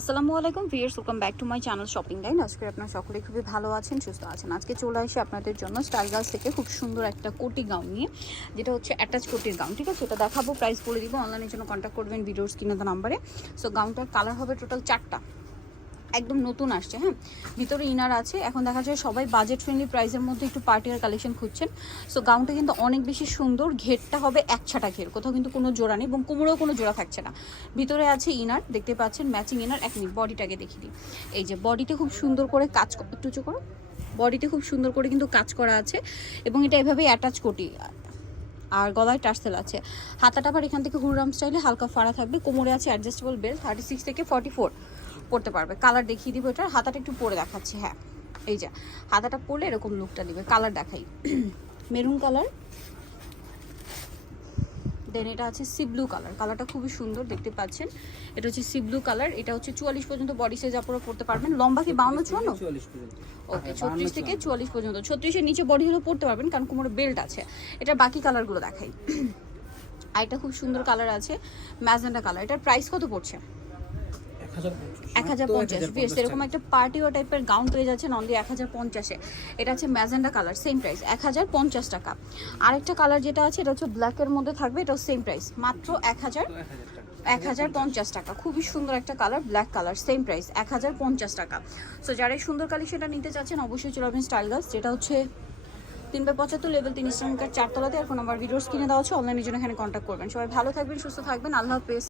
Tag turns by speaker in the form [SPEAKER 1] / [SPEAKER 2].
[SPEAKER 1] আসসালামু আলাইকুম viewers welcome back to my channel shopping line আজকে আপনার সকলে খুবই ভালো আছেন, সুস্থ আছেন। আজকে চলে আসি আপনাদের জন্য স্টাইল গার্লস থেকে খুব সুন্দর একটা কোটি গাউন নিয়ে, যেটা হচ্ছে অ্যাটাচ কোটির গাউন, ঠিক আছে? এটা দেখাবো প্রাইস বলে দিব অনলাইনের জন্য কন্ট্যাক্ট করবেন ভিডিওর স্ক্রিনে নাম্বারে সো গাউনটার কালার হবে টোটাল চারটা। একদম নতুন আসছে হ্যাঁ? ভিতরে ইনার আছে। এখন দেখা যায় সবাই বাজেট ফ্রেন্ডলি প্রাইসের মধ্যে একটু পার্টিয়ার কালেকশন খুঁজছেন। সো গাউনটা কিন্তু অনেক বেশি সুন্দর। ঘেরটা হবে এক ছাটা ঘের। কোথাও কিন্তু কোনো জোড়া নেই এবং কোমরেও কোনো জোড়া থাকছে না। ভিতরে আছে ইনার। দেখতে পাচ্ছেন ম্যাচিং ইনার। এক মিনিট বডিটাকে দেখিয়ে দিই। এই যে বডিতে খুব সুন্দর করে কাজ একটু করো। বডিতে খুব সুন্দর করে কিন্তু কাজ করা আছে এবং এটা এভাবেই অ্যাটাচ কোটি। আর গলায় টার্সেল আছে। হাতাটা আবার এখান থেকে হুররাম স্টাইলে হালকা ফাড়া থাকবে। কোমরে আছে অ্যাডজাস্টেবল বেল্ট থার্টি সিক্স থেকে ফর্টি ফোর পড়তে পারবে। কালার দেখিয়ে দিব এটার। হাতাটা একটু পরে দেখাচ্ছি হ্যাঁ। এই যে হাতাটা পরলে এরকম লুকটা দিবে। কালার দেখাই। মেরুন কালার দেন এটা আছে সি ব্লু কালার কালারটা খুবই সুন্দর দেখতে পাচ্ছেন। এটা হচ্ছে সি ব্লু কালার এটা হচ্ছে চুয়াল্লিশ পর্যন্ত বডি সাইজ আপনারা পড়তে পারবেন। লম্বা কি বাউন্ন চুয়ান্ন? ওকে ছত্রিশ থেকে চুয়াল্লিশ পর্যন্ত। ছত্রিশের নিচে বডি হলেও পড়তে পারবেন কারণ কোমরে বেল্ট আছে। এটা বাকি কালারগুলো দেখাই। আর এটা খুব সুন্দর কালার আছে ম্যাজেন্ডা কালার এটার প্রাইস কত পড়ছে? এক হাজার পঞ্চাশ। বেশ এরকম একটা পার্টি ও টাইপের গাউন পেয়ে যাচ্ছেন অনলি এক হাজার পঞ্চাশে। এটা হচ্ছে ম্যাজেন্ডা কালার সেম প্রাইস এক হাজার পঞ্চাশ টাকা। আরেকটা কালার যেটা আছে এটা হচ্ছে ব্ল্যাকের মধ্যে থাকবে এটাও সেম প্রাইস মাত্র এক হাজার এক হাজার পঞ্চাশ টাকা। খুবই সুন্দর একটা colour black colour same price এক হাজার পঞ্চাশ টাকা। সো যারা এই সুন্দর কালেকশনটা নিতে চাচ্ছেন অবশ্যই চলে আসবেন স্টাইল গাছ যেটা হচ্ছে তিন বাই পঁচাত্তর লেভেল তিন ইসলামিকার চারতলাতে। আর ফোন নাম্বার ভিডিওস কিনে দেওয়া হচ্ছে অনলাইনের জন্য এখানে কন্ট্যাক্ট করবেন। সবাই ভালো থাকবেন সুস্থ থাকবেন আল্লাহ হাফেজ।